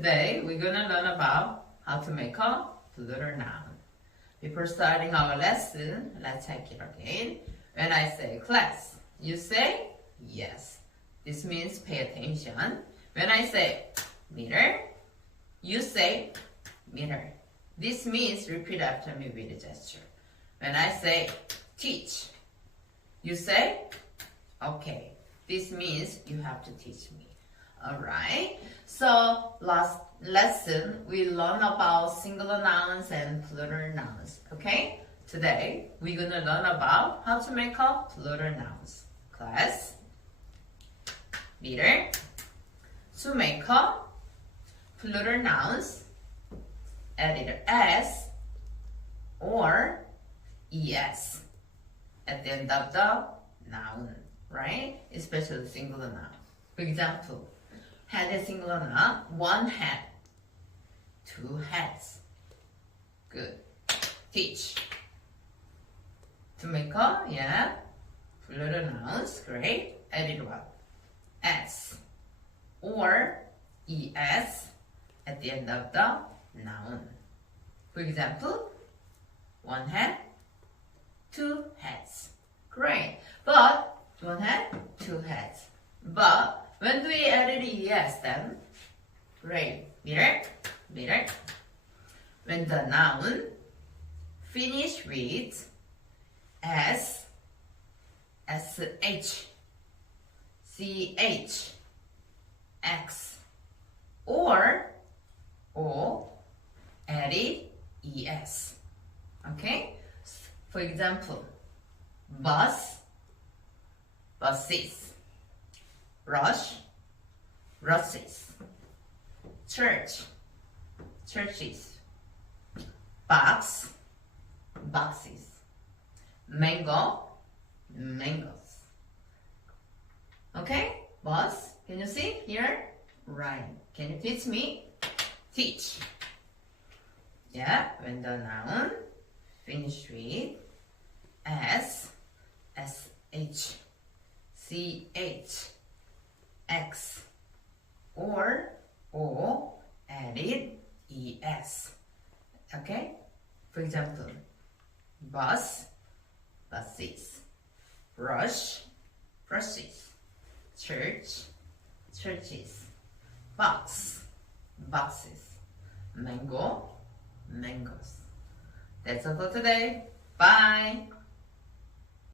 Today we're gonna learn about how to make a plural noun. Before starting our lesson, let's take it again. When I say class, you say yes. This means pay attention. When I say meter, you say meter. This means repeat after me with a gesture. When I say teach, you say okay. This means you have to teach me. Alright, so last lesson we learned about singular nouns and plural nouns. Okay, today we're gonna learn about how to make up plural nouns. Class, meter. To make up plural nouns, add either s or es at the end of the noun, right? Especially singular noun. For example, had a singular noun, one hat, two hats. Good. Teach. To make up, yeah, plural nouns, great. Added what? S or es at the end of the noun. For example, one hat, two hats. Great. But one hat, two hats. But when do we add es then? Great. Meter. When the noun finish with s, sh, ch, x, or o, added es. Okay? For example, bus, buses. Rush, rushes. Church, churches. Box, boxes. Mango, mangoes. Okay, boss, can you see here? Right. Can you teach me? Teach. Yeah, when the noun finish with s, sh, ch, x, or o, added es. Okay? For example, bus, buses. Brush, brushes. Church, churches. Box, boxes. Mango, mangoes. That's all for today. Bye.